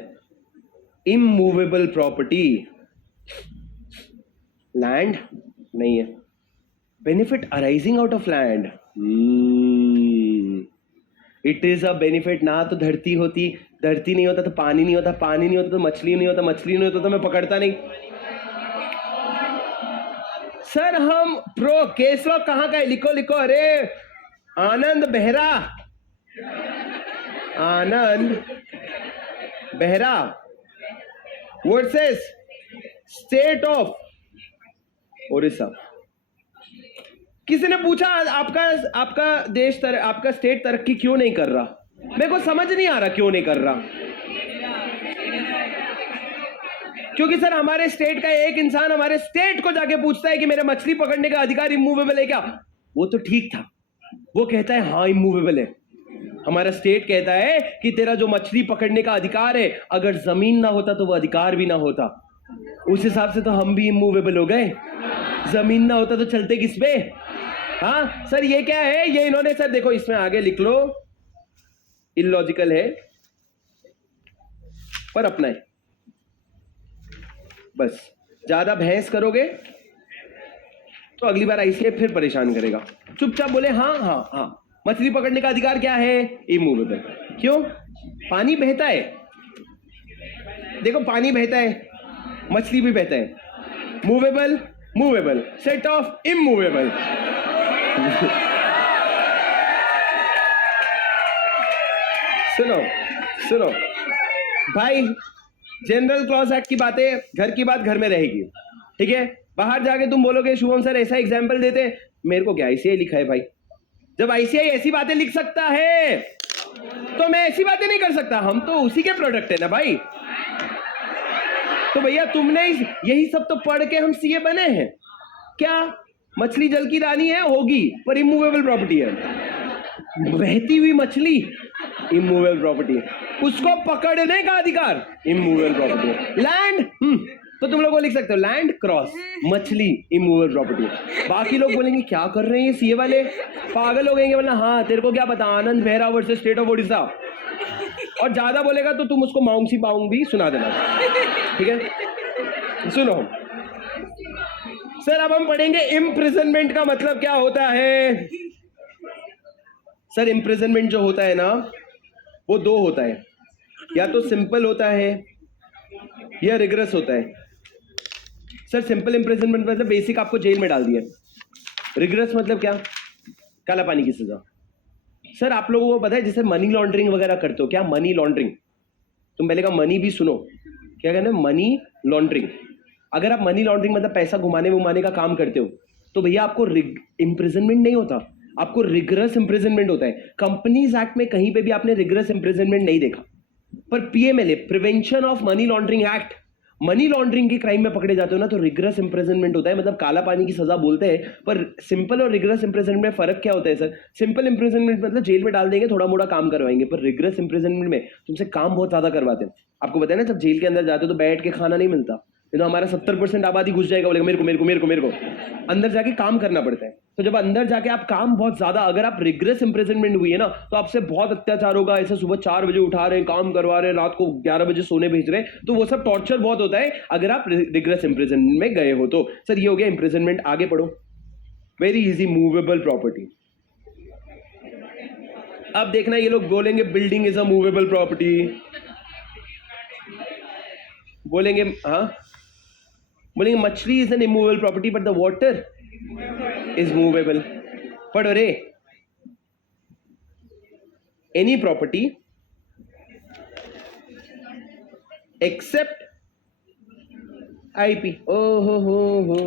immovable property. Land नहीं है, benefit arising out of land, it is a benefit. ना तो धरती होती, धरती नहीं होता तो पानी नहीं होता, पानी नहीं होता तो मछली नहीं होता, मछली नहीं होता तो मैं पकड़ता नहीं। सर हम प्रो केस लॉ कहां का है? लिखो लिखो, अरे Anand Behera, Anand Behera versus state of Odisha. किसी ने पूछा आपका देश आपका स्टेट तरक्की क्यों नहीं कर रहा? मेरे को समझ नहीं आ रहा क्यों नहीं कर रहा। क्योंकि सर हमारे स्टेट का एक इंसान हमारे स्टेट को जाके पूछता है कि मेरे मछली पकड़ने का अधिकार इमूवेबल है क्या? वो तो ठीक था, वो कहता है हाँ इमूवेबल है। हमारा स्टेट कहता है कि तेरा जो मछली पकड़ने का अधिकार है, अगर जमीन ना होता तो वो अधिकार भी ना होता। उस हिसाब से तो हम भी इमूवेबल हो गए, जमीन ना होता तो चलते किस पे? हाँ सर ये क्या है? ये इन्होंने, सर देखो इसमें आगे लिख लो, इलॉजिकल है पर अपना है। बस ज्यादा बहस करोगे तो अगली बार आइए फिर परेशान करेगा। चुपचाप बोले हाँ हाँ हाँ। मछली पकड़ने का अधिकार क्या है? इमूवेबल। क्यों? पानी बहता है, देखो पानी बहता है, मछली भी बहता है, movable movable, set of immovable. सुनो सुनो भाई, जनरल क्लॉज एक्ट की बातें, घर की बात घर में रहेगी, ठीक है। बाहर जाके तुम बोलोगे शुभम सर ऐसा एग्जाम्पल देते, मेरे को क्या आईसीआई लिखा है भाई। जब आईसीआई ऐसी बातें लिख सकता है तो मैं ऐसी बातें नहीं कर सकता। हम तो उसी के प्रोडक्ट है ना भाई। तो भैया तुमने यही सब तो पढ़ के हम सीए बने हैं क्या? मछली जल की रानी है, होगी, पर इमूवेबल प्रॉपर्टी है। बहती हुई मछली इमूवेबल प्रॉपर्टी है, उसको पकड़ने का अधिकार इमूवेबल प्रॉपर्टी है। लैंड तो तुम लोग लिख सकते हो लैंड क्रॉस मछली इमूवेबल प्रॉपर्टी है। बाकी लोग बोलेंगे क्या कर रहे हैं सीए वाले, पागल हो गएंगे, बोलना हाँ तेरे को क्या पता, Anand Behera versus state of Odisha. और ज्यादा बोलेगा तो तुम उसको माउंग सी पाउंग भी सुना देना, ठीक है। सुनो सर, अब हम पढ़ेंगे इम्प्रिजनमेंट का मतलब क्या होता है। सर इम्प्रिजनमेंट जो होता है ना, वो दो होता है, या तो सिंपल होता है या रिगरस होता है। सर सिंपल इम्प्रिजनमेंट मतलब बेसिक आपको जेल में डाल दिया, रिगरस मतलब क्या, काला पानी की सजा। सर आप लोगों को पता है जैसे मनी लॉन्ड्रिंग वगैरह करते हो क्या, मनी लॉन्ड्रिंग, तुम पहले का मनी भी सुनो, क्या कहते हैं मनी लॉन्ड्रिंग। अगर आप मनी लॉन्ड्रिंग मतलब पैसा घुमाने का काम करते हो तो भैया आपको इम्प्रिजनमेंट नहीं होता, आपको रिगरस इम्प्रिजनमेंट होता है। कंपनीज एक्ट में कहीं पे भी आपने रिगरस इम्प्रिजनमेंट नहीं देखा, पर PMLA prevention of money laundering act, money laundering के क्राइम में पकड़े जाते हो ना तो रिगरस इम्प्रिजनमेंट होता है, मतलब काला पानी की सजा बोलते हैं। पर सिंपल और रिगरस इम्प्रिजनमेंट में फर्क क्या होता है सर? सिंपल इम्प्रिजनमेंट मतलब जेल में डाल देंगे, थोड़ा मोड़ा काम करवाएंगे, पर रिगरस इम्प्रिजनमेंट में तुमसे काम बहुत ज्यादा करवाते हैं। आपको पता है ना, जब जेल के अंदर जाते हो तो बैठ के खाना नहीं मिलता, तो हमारा 70% आबादी घुस जाएगा, बोलेगा मेरे को अंदर जाके काम करना पड़ता है। तो जब अंदर जाके आप काम बहुत ज्यादा, अगर आप रिग्रेस इम्प्रिजनमेंट हुई है ना तो आपसे बहुत अत्याचार होगा। ऐसे सुबह 4 बजे उठा रहे हैं, काम करवा रहे हैं, रात को 11 बजे सोने भेज रहे हैं, तो वो सब टॉर्चर बहुत होता है अगर आप रिग्रेस इम्प्रिजनमेंट में गए हो तो। सर ये हो गया इम्प्रिजनमेंट। आगे पढ़ो, वेरी इजी, मूवेबल प्रॉपर्टी। अब देखना ये लोग बोलेंगे building is a movable property, बोलेंगे हाँ, बोलेंगे मछली is an immovable property but the water is movable. पढ़ो रे, एनी प्रॉपर्टी एक्सेप्ट आईपी। ओ हो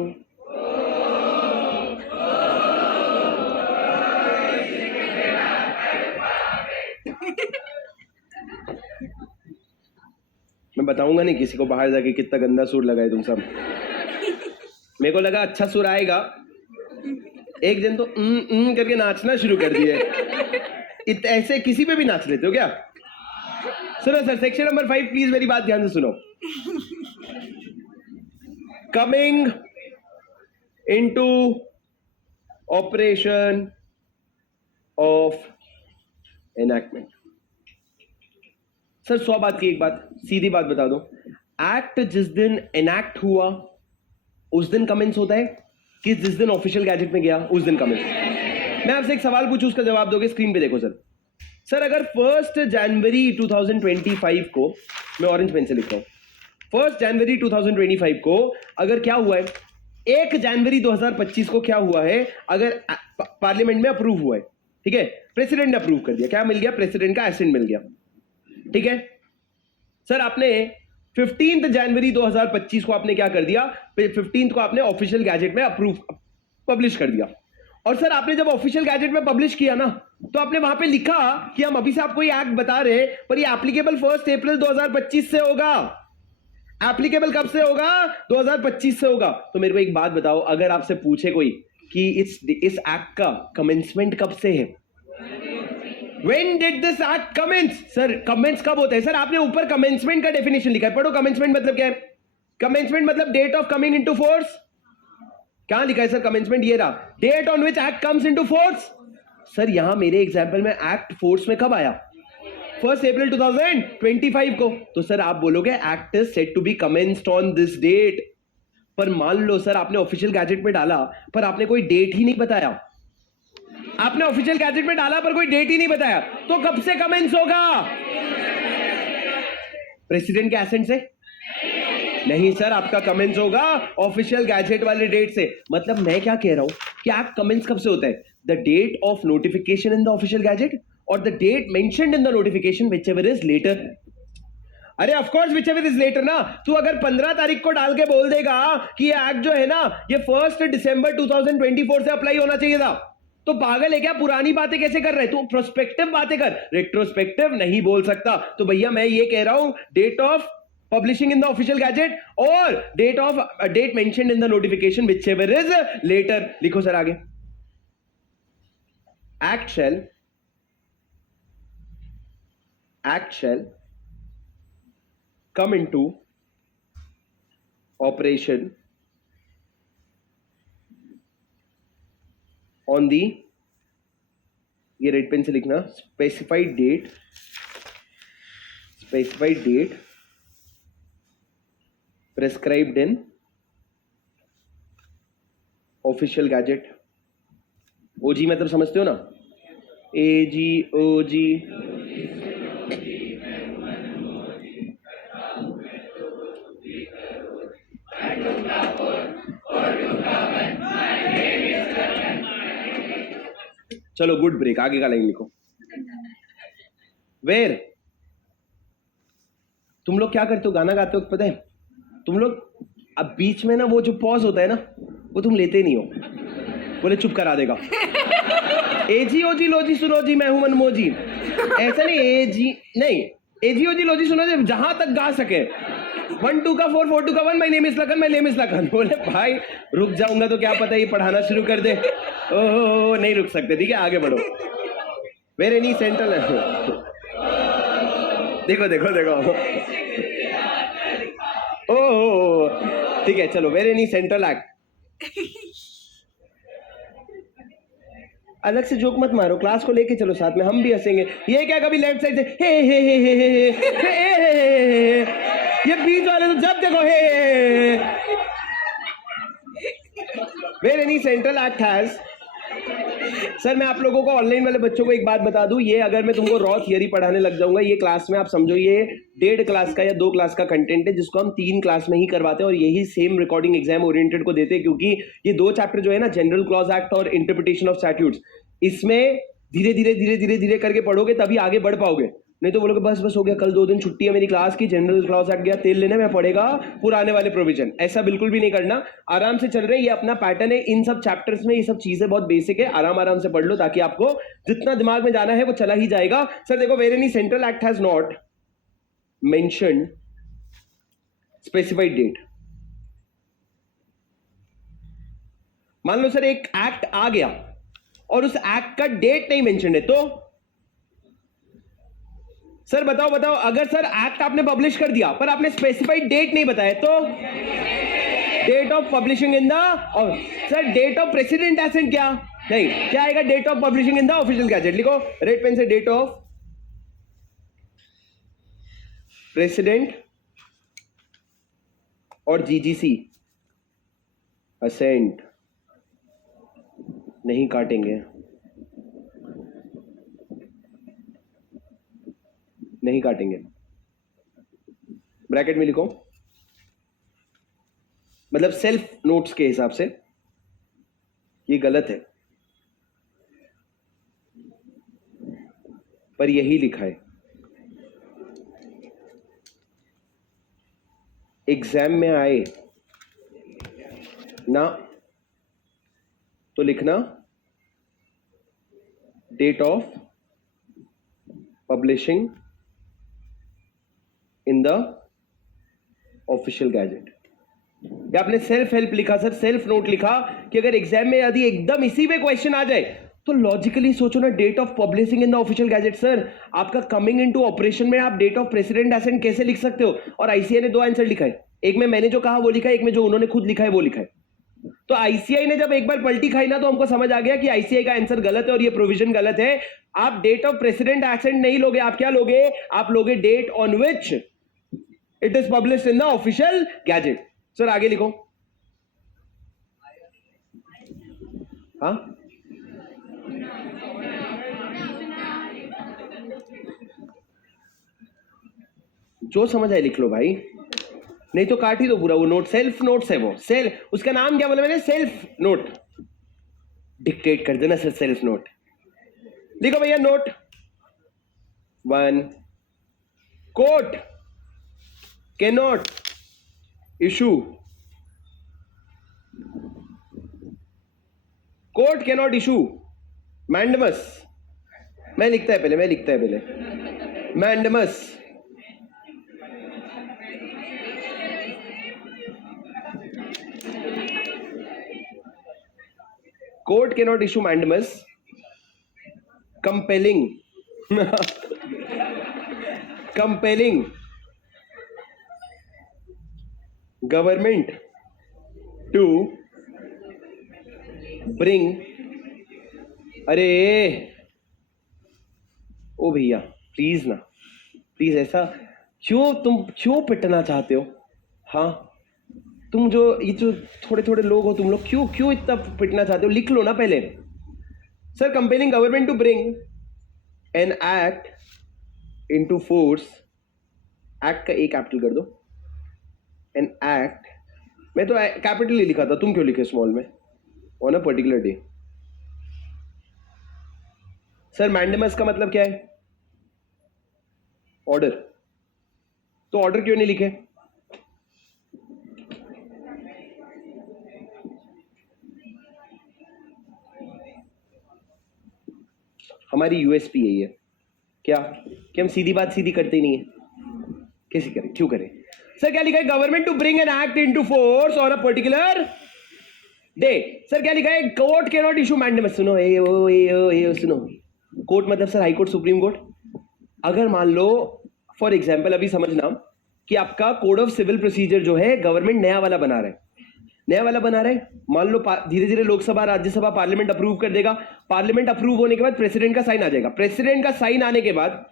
मैं बताऊंगा नहीं किसी को बाहर जाके कितना गंदा सुर लगाए तुम सब। मेरे को लगा अच्छा सुर आएगा, एक दिन तो करके नाचना शुरू कर दिए। ऐसे किसी पे भी नाच लेते हो क्या? सुनो सर, सेक्शन नंबर 5 प्लीज मेरी बात ध्यान से सुनो। Coming into operation of enactment. Sir 100 बात की एक बात, सीधी बात बता दो, एक्ट जिस दिन एनैक्ट हुआ उस दिन कमेंस होता है कि जिस दिन ऑफिशियल गैजेट में गया उस दिन कमेंस? मैं आपसे एक सवाल पूछूं, उसका जवाब दोगे? स्क्रीन पे देखो सर। सर अगर 1 जनवरी 2025 को, मैं ऑरेंज पेन से लिखता हूं, 1 जनवरी 2025 को अगर क्या हुआ है, 1 जनवरी 2025 को क्या हुआ है, अगर पार्लियामेंट में अप्रूव हुआ है, ठीक है, प्रेसिडेंट ने अप्रूव कर दिया, क्या मिल गया? प्रेसिडेंट का एसेंट मिल गया, ठीक है। सर आपने 15 जनवरी 2025 को आपने क्या कर दिया, 15 को आपने ऑफिशियल गैजेट में अप्रूव पब्लिश कर दिया। और सर आपने जब ऑफिशियल गैजेट में पब्लिश किया ना तो आपने वहां पे लिखा कि हम अभी से आपको ये एक्ट बता रहे हैं, पर ये एप्लीकेबल 1 अप्रैल 2025 से होगा। एप्लीकेबल कब से होगा? 2025 से होगा। तो मेरे को एक बात बताओ, अगर आपसे पूछे कोई कि इस एक्ट का कमेंसमेंट कब से है, When did this act commence? Sir commence कब होता है? सर आपने ऊपर कमेंसमेंट का डेफिनेशन लिखा है, पढ़ो कमेंसमेंट मतलब क्या है। कमेंसमेंट मतलब date of coming into force. कहां लिखा है सर कमेंसमेंट? ये रहा, date on which act comes into force. Sir यहां मेरे एग्जांपल में एक्ट फोर्स में कब आया? 1 अप्रैल 2025 को। तो सर आप बोलोगे act is set to be commenced on this date, पर मान लो सर आपने ऑफिशियल गैजेट में डाला पर आपने कोई डेट ही नहीं बताया, आपने ऑफिशियल गैजेट में डाला पर कोई डेट ही नहीं बताया, तो कब से कमेंस होगा? प्रेसिडेंट के एसेंट से। नहीं सर, आपका कमेंस होगा ऑफिशियल गैजेट वाले डेट से। मतलब मैं क्या कह रहा हूं कि आप कमेंस कब से होता है? The date of notification in the official gazette or the date mentioned in the notification, whichever is later. अरे of course whichever is later ना। तू अगर 15 तारीख को डाल के बोल देगा कि ये एक्ट जो है ना ये 1 दिसंबर 2024 से अप्लाई होना चाहिए था, तो पागल है क्या? पुरानी बातें कैसे कर रहे? तू प्रोस्पेक्टिव बातें कर, रेट्रोस्पेक्टिव नहीं बोल सकता। तो भैया मैं ये कह रहा हूं date of publishing in the official gazette or date mentioned in the notification whichever is later. लिखो सर आगे। Act shall come into operation on the, ये रेड पेन से लिखना, specified date prescribed in official gazette। ओजी मतलब समझते हो ना? AGOG। चलो गुड ब्रेक, आगे का लाइन लिखो। वेर, तुम लोग क्या करते हो गाना गाते हो पता है? तुम लोग अब बीच में ना वो जो पॉज होता है ना वो तुम लेते नहीं हो, बोले चुप करा देगा। एजी ओजी लोजी सुनो जी मैं हूं मनमोजी, ऐसा नहीं। एजी नहीं, एजी ओजी लोजी सुनो जी, जहां तक गा सके। 1 2 का 4 4 2 का 1, माय नेम इज लखन। बोले भाई रुक जाऊंगा तो क्या पता ये पढ़ाना शुरू कर दे। ओह नहीं रुक सकते, ठीक है आगे बढ़ो। वेर एनी सेंट्रल देखो देखो देखो। ओह ठीक है चलो। Where any central act. अलग से जोक मत मारो, क्लास को लेके चलो साथ में, हम भी हंसेंगे। ये क्या कभी लेफ्ट साइड से हे ये बीच वाले तो जब देखो हे। Where any central act has. Sir मैं आप लोगों को ऑनलाइन वाले बच्चों को एक बात बता दूं, ये अगर मैं तुमको रॉ थियरी पढ़ाने लग जाऊंगा ये क्लास में, आप समझो ये 1.5 क्लास का या 2 क्लास का कंटेंट है जिसको हम 3 क्लास में ही करवाते हैं और यही सेम रिकॉर्डिंग एग्जाम ओरिएंटेड को देते हैं, क्योंकि ये 2 चैप्टर जो है ना जनरल क्लॉज एक्ट और इंटरप्रिटेशन ऑफ स्टैट्यूट्स, इसमें धीरे धीरे करके पढ़ोगे तभी आगे बढ़ पाओगे। नहीं तो बोलोगे बस बस हो गया, कल 2 दिन छुट्टी है मेरी क्लास की, जनरल क्लॉज एक्ट गया तेल लेने में, पढ़ेगा पुराने वाले प्रोविजन। ऐसा बिल्कुल भी नहीं करना, आराम से चल रहे हैं, ये अपना पैटर्न है। इन सब चैप्टर्स में ये सब चीजें बहुत बेसिक है, आराम से पढ़ लो ताकि आपको जितना दिमाग में जाना है वो चला ही जाएगा। सर देखो, where any central act has not mentioned specified date. मान लो सर एक एक्ट आ गया और उस एक्ट का डेट नहीं मेंशन है, तो सर बताओ अगर सर एक्ट आपने पब्लिश कर दिया पर आपने स्पेसिफाइड डेट नहीं बताया तो date of publishing in the, और sir date of president assent क्या नहीं, क्या आएगा? Date of publishing in the official gazette. लिखो रेड पेन से, डेट ऑफ प्रेसिडेंट और जीजीसी असेंट नहीं काटेंगे, नहीं काटेंगे। ब्रैकेट में लिखो, मतलब सेल्फ नोट्स के हिसाब से ये गलत है पर यही लिखा है। एग्जाम में आए ना तो लिखना date of publishing in the official gazette. या आपने सेल्फ हेल्प लिखा सर, सेल्फ नोट लिखा कि अगर एग्जाम में यदि एकदम इसी पे क्वेश्चन आ जाए तो लॉजिकली सोचो ना, date of publishing in the official gazette. Sir आपका कमिंग इनटू ऑपरेशन में आप डेट ऑफ प्रेसिडेंट एसेंट कैसे लिख सकते हो? और आईसीआई ने 2 आंसर लिखा है, एक में मैंने जो कहा वो लिखा है, एक में जो उन्होंने खुद लिखा है वो लिखा है। तो आईसीआई ने जब एक बार पलटी खाई ना तो हमको समझ आ गया कि आईसीआई का आंसर गलत है और ये प्रोविजन गलत है। आप डेट ऑफ प्रेसिडेंट एसेंट नहीं लोगे, आप क्या लोगे? आप लोगे date on which it is published in the official gazette. Sir आगे लिखो। हाँ जो समझ आए लिख लो भाई। नहीं तो काट ही दो पूरा वो नोट, सेल्फ नोट्स है वो, सेल्फ, उसका नाम क्या बोला मैंने, सेल्फ नोट। डिक्टेट कर देना सर सेल्फ नोट। लिखो भैया note 1, court cannot issue, court cannot issue mandamus, मैं लिखता है पहले mandamus, court cannot issue mandamus compelling compelling government to bring, अरे ओ भैया प्लीज ना, प्लीज ऐसा तुम क्यों पिटना चाहते हो? हाँ तुम जो ये जो थोड़े थोड़े लोग हो तुम लोग क्यों इतना पिटना चाहते हो? लिख लो ना पहले। Sir compelling government to bring an act into force, act का एक कैपिटल कर दो, एन एक्ट, मैं तो कैपिटल ही लिखा था, तुम क्यों लिखे स्मॉल में, on a particular day. Sir mandamus का मतलब क्या है? ऑर्डर, तो ऑर्डर क्यों नहीं लिखे? हमारी यूएसपी यही है क्या कि हम सीधी बात सीधी करते ही नहीं है, कैसे करें, क्यों करें? सर क्या लिखा है? Government to bring an act into force on a particular day. Sir क्या लिखा है? Court cannot issue mandamus. सुनो ए सुनो, कोर्ट मतलब sir high court, supreme court. अगर मान लो फॉर एग्जाम्पल अभी समझना कि आपका कोड ऑफ सिविल प्रोसीजर जो है गवर्नमेंट नया वाला बना रहा है, मान लो धीरे धीरे लोकसभा राज्यसभा पार्लियामेंट अप्रूव कर देगा, पार्लियामेंट अप्रूव होने के बाद प्रेसिडेंट का साइन आ जाएगा, प्रेसिडेंट का साइन आने के बाद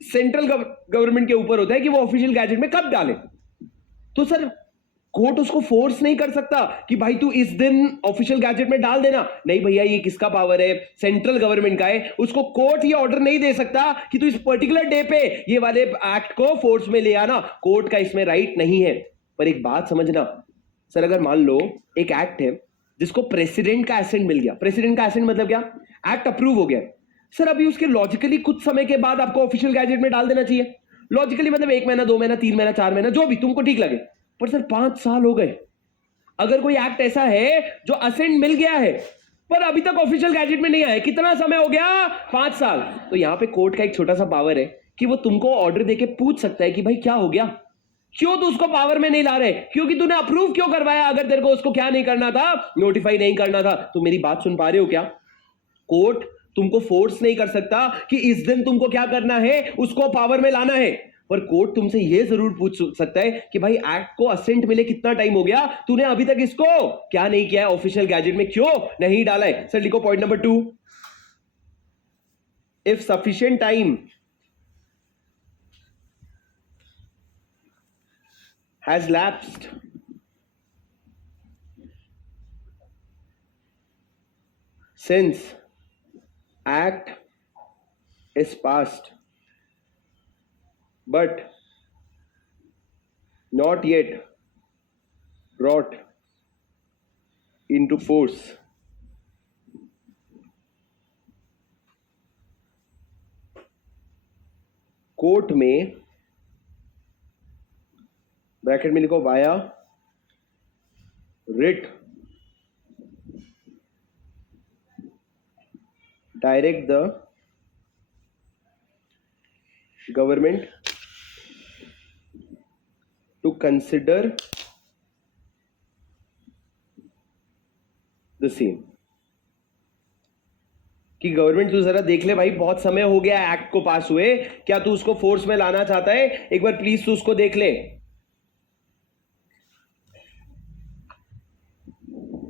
सेंट्रल गवर्नमेंट के ऊपर होता है कि वो ऑफिशियल गैजेट में कब डाले। तो सर कोर्ट उसको फोर्स नहीं कर सकता कि भाई तू इस दिन ऑफिशियल गैजेट में डाल देना, नहीं भैया ये किसका पावर है? सेंट्रल गवर्नमेंट का है। उसको कोर्ट ये ऑर्डर नहीं दे सकता कि तू इस पर्टिकुलर डे पे ये वाले एक्ट को फोर्स में ले आना, कोर्ट का इसमें राइट नहीं है। पर एक बात समझना सर, अगर मान लो एक एक्ट है जिसको प्रेसिडेंट का एसेंट मिल गया, प्रेसिडेंट का एसेंट मतलब क्या? एक्ट अप्रूव हो गया सर, अभी उसके लॉजिकली कुछ समय के बाद आपको ऑफिशियल गैजेट में डाल देना चाहिए। लॉजिकली मतलब 1 महीना 2 महीना 3 महीना 4 महीना जो भी तुमको ठीक लगे। पर सर 5 साल हो गए, अगर कोई एक्ट ऐसा है जो असेंट मिल गया है पर अभी तक ऑफिशियल गैजेट में नहीं आया, कितना समय हो गया? 5 साल। तो यहां पे कोर्ट का एक छोटा सा पावर है कि वो तुमको ऑर्डर देके पूछ सकता है कि भाई क्या हो गया, क्यों तू उसको पावर में नहीं ला रहे, क्योंकि तूने अप्रूव क्यों करवाया? अगर तेरे को उसको क्या नहीं करना था, नोटिफाई नहीं करना था। तो मेरी बात सुन पा रहे हो क्या? कोर्ट तुमको फोर्स नहीं कर सकता कि इस दिन तुमको क्या करना है, उसको पावर में लाना है। पर कोर्ट तुमसे यह जरूर पूछ सकता है कि भाई एक्ट को असेंट मिले कितना टाइम हो गया, तूने अभी तक इसको क्या नहीं किया है, ऑफिशियल गैजेट में क्यों नहीं डाला है? सर लिखो point number 2, if sufficient time has lapsed since act is passed but not yet brought into force, court में ब्रैकेट में लिखो via writ direct the government to consider the same, कि गवर्नमेंट तू जरा देख ले भाई, बहुत समय हो गया एक्ट को पास हुए, क्या तू उसको फोर्स में लाना चाहता है? एक बार प्लीज तू उसको देख ले।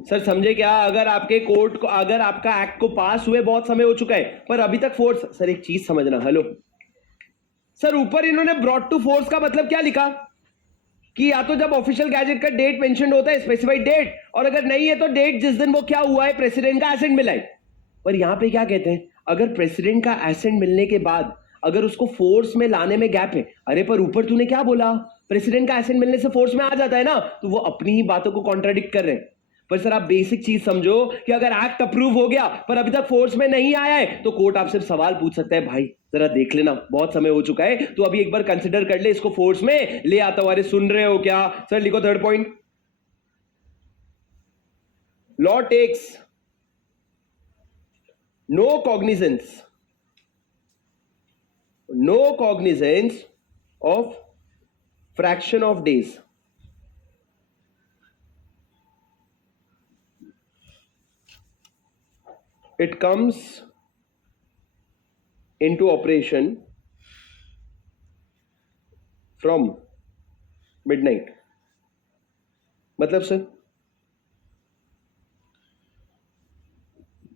सर समझे क्या? अगर आपके कोर्ट को, अगर आपका एक्ट को पास हुए बहुत समय हो चुका है पर अभी तक फोर्स, सर एक चीज समझना, हेलो सर, ऊपर इन्होंने ब्रॉट टू फोर्स का मतलब क्या लिखा कि या तो जब ऑफिशियल गैजेट का डेट मेंशन होता है, स्पेसिफाइड डेट, और अगर नहीं है तो डेट जिस दिन वो क्या हुआ है, प्रेसिडेंट का एसेंट मिला है। पर यहां पे क्या कहते हैं, अगर प्रेसिडेंट का एसेंट मिलने के बाद अगर उसको फोर्स में लाने में गैप है, अरे पर ऊपर तूने क्या बोला, प्रेसिडेंट का एसेंट मिलने से फोर्स में आ जाता है ना, तो वो अपनी ही बातों को कॉन्ट्राडिक्ट कर रहे हैं। पर सर आप बेसिक चीज समझो कि अगर एक्ट अप्रूव हो गया पर अभी तक फोर्स में नहीं आया है तो कोर्ट आपसे सवाल पूछ सकता है, भाई जरा देख लेना, बहुत समय हो चुका है, तो अभी एक बार कंसिडर कर ले, इसको फोर्स में ले आता हूं। अरे सुन रहे हो क्या सर? लिखो third point, law takes no cognizance of fraction of days. It comes into operation from midnight. मतलब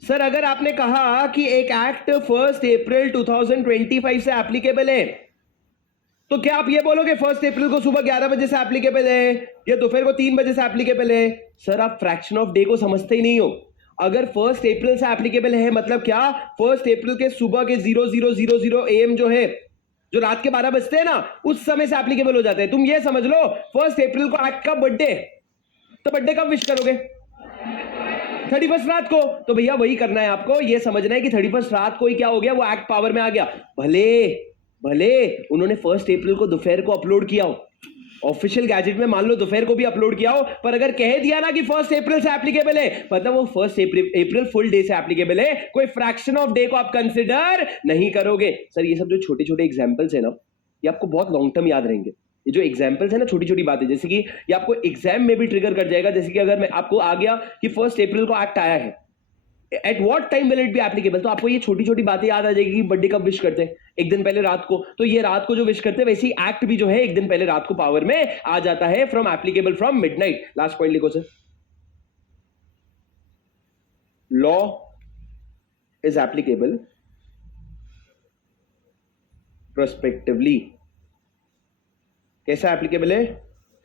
सर अगर आपने कहा कि एक एक्ट 1 अप्रैल 2025 से एप्लीकेबल है, तो क्या आप ये बोलोगे 1 अप्रैल को सुबह 11 बजे से एप्लीकेबल है या दोपहर को 3 बजे से एप्लीकेबल है? सर आप फ्रैक्शन ऑफ डे को समझते ही नहीं हो। अगर 1 अप्रैल से एप्लीकेबल है मतलब क्या, 1 अप्रैल के सुबह के 0000 AM जो है, जो रात के 12 बजते हैं ना, उस समय से एप्लीकेबल हो जाते हैं। तुम ये समझ लो 1 अप्रैल को एक्ट का बर्थडे, तो बर्थडे कब विश करोगे? 31 रात को। तो भैया वही करना है आपको, ये समझना है कि 31 रात को ही क्या हो गया, वो एक्ट पावर में आ गया। भले उन्होंने 1 अप्रैल को दोपहर को अपलोड किया हो, ऑफिशियल गैजेट में मान लो दोपहर को भी अपलोड किया हो, पर अगर कह दिया ना कि 1 अप्रैल से एप्लीकेबल है, मतलब वो 1 अप्रैल फुल डे से एप्लीकेबल है, कोई फ्रैक्शन ऑफ डे को आप कंसिडर नहीं करोगे। सर ये सब जो छोटे छोटे एग्जाम्पल्स है ना, ये आपको बहुत लॉन्ग टर्म याद रहेंगे। ये जो एग्जाम्पल्स है ना, छोटी छोटी बातें, जैसे कि ये आपको एग्जाम में भी ट्रिगर कर जाएगा। जैसे कि अगर मैं आपको आ गया कि 1 अप्रैल को एक्ट आया है, at what time will it be applicable, तो आपको ये छोटी छोटी बातें याद आ जाएगी कि बर्थडे कब विश करते हैं, एक दिन पहले रात को। तो ये रात को जो विश करते हैं, वैसे ही एक्ट भी जो है एक दिन पहले रात को पावर में आ जाता है, from applicable from midnight. Last point लिखो sir, law is applicable prospectively. कैसा एप्लीकेबल है?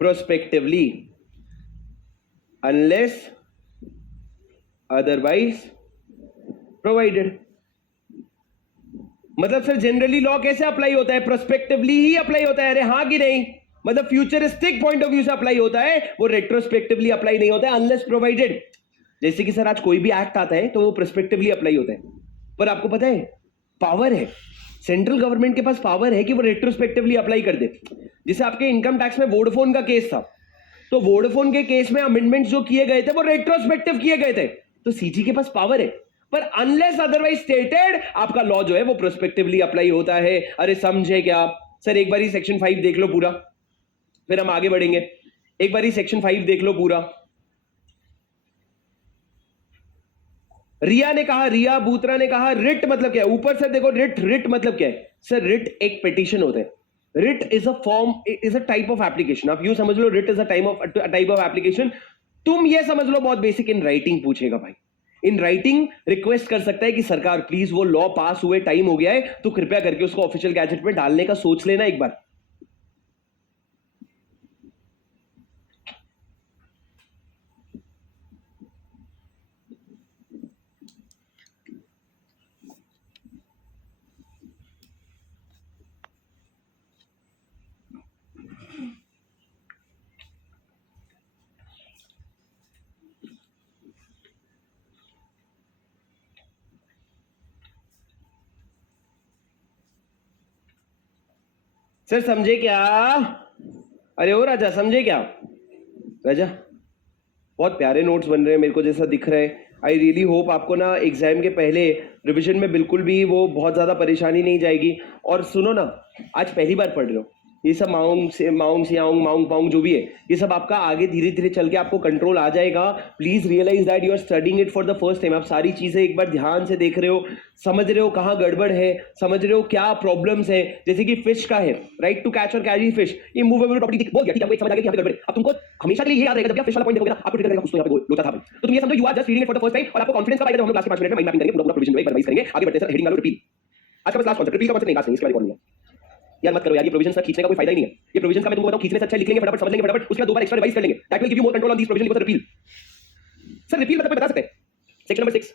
Prospectively, unless otherwise provided. मतलब सर जनरली लॉ कैसे अप्लाई होता है? प्रोस्पेक्टिवली ही अप्लाई होता है। अरे हाँ कि नहीं? मतलब फ्यूचरिस्टिक पॉइंट ऑफ व्यू से अप्लाई होता है, वो रेट्रोस्पेक्टिवली अप्लाई नहीं होता है, अनलेस प्रोवाइडेड। जैसे कि सर आज कोई भी एक्ट आता है तो वो प्रोस्पेक्टिवली अप्लाई होता है, पर आपको पता है पावर है, सेंट्रल गवर्नमेंट के पास पावर है कि वो रेट्रोस्पेक्टिवली अप्लाई कर दे। जैसे आपके इनकम टैक्स में वोडाफोन का केस था, तो वोडाफोन के केस में अमेंडमेंट्स जो किए गए थे वो रेट्रोस्पेक्टिव किए गए थे, तो सीजी के पास पावर है। पर अनलेस अदरवाइज स्टेटेड आपका लॉ जो है वो प्रोस्पेक्टिवली अप्लाई होता है। अरे समझे क्या सर? एक बार ही सेक्शन 5 देख लो पूरा, फिर हम आगे बढ़ेंगे। एक बार ही सेक्शन 5 देख लो पूरा। रिया ने कहा, रिया बूत्रा ने कहा रिट मतलब क्या है? ऊपर से देखो, रिट मतलब क्या है? सर रिट एक पिटीशन होता है। Writ is a form, is a type of application. आप यूं समझ लो, writ is a type of application. तुम ये समझ लो बहुत बेसिक, इन राइटिंग पूछेगा भाई, इन राइटिंग रिक्वेस्ट कर सकता है कि सरकार प्लीज वो लॉ पास हुए टाइम हो गया है, तो कृपया करके उसको ऑफिशियल गैजेट में डालने का सोच लेना एक बार। सर समझे क्या? अरे ओ राजा, समझे क्या? राजा बहुत प्यारे नोट्स बन रहे हैं मेरे को जैसा दिख रहा है। आई रियली होप आपको ना एग्जाम के पहले रिवीजन में बिल्कुल भी वो बहुत ज़्यादा परेशानी नहीं जाएगी। और सुनो ना, आज पहली बार पढ़ रहे हो, ये सब माउंग सियाउंग माउंग पाउंग जो भी है, ये सब आपका आगे धीरे धीरे चल के आपको कंट्रोल आ जाएगा। Please realise that you are studying it for the first time. आप सारी चीजें एक बार ध्यान से देख रहे हो, समझ रहे हो कहाँ गड़बड़ है, समझ रहे हो क्या प्रॉब्लम्स है। जैसे कि फिश का है, राइट टू कैच और कैरी फिश, ये मूवेबल प्रॉपर्टी बोल दिया, ठीक है, आपको एक समझ आ गया कि यहाँ पे गड़बड़ है। अब तुमको हमेशा के लिए ये याद रहेगा, जब आप फिश वाला पॉइंट देखोगे ना, आपको ट्रिगर करेगा कुछ तो यहाँ पे लोचा था। तो तुम ये समझो, you are just reading it for the first time, और आपको कॉन्फिडेंस कब आएगा जब हम लोग क्लास के 5 मिनट में माइंड मैपिंग करेंगे, पूरा प्रोविजन जो है रिवाइज करेंगे। आगे बढ़ते हैं सर, हेडिंग डालो रिपील। आज का बस लास्ट कॉन्सेप्ट, रिपील का कॉन्सेप्ट नहीं, लास्ट नहीं, इसके बारे में नहीं है यार, मत करो यार, ये प्रोविजन का खींचने का कोई फायदा ही नहीं है। ये प्रोविजन का मैं तुमको बताऊं, खींचने से अच्छा लिख लेंगे फटाफट, समझ लेंगे फटाफट, उसके बाद 2 बार एक्स्ट्रा रिवाइज कर लेंगे। That will give you more control on this provision. Repeal, sir repeal मतलब बता सकते हैं? Section number 6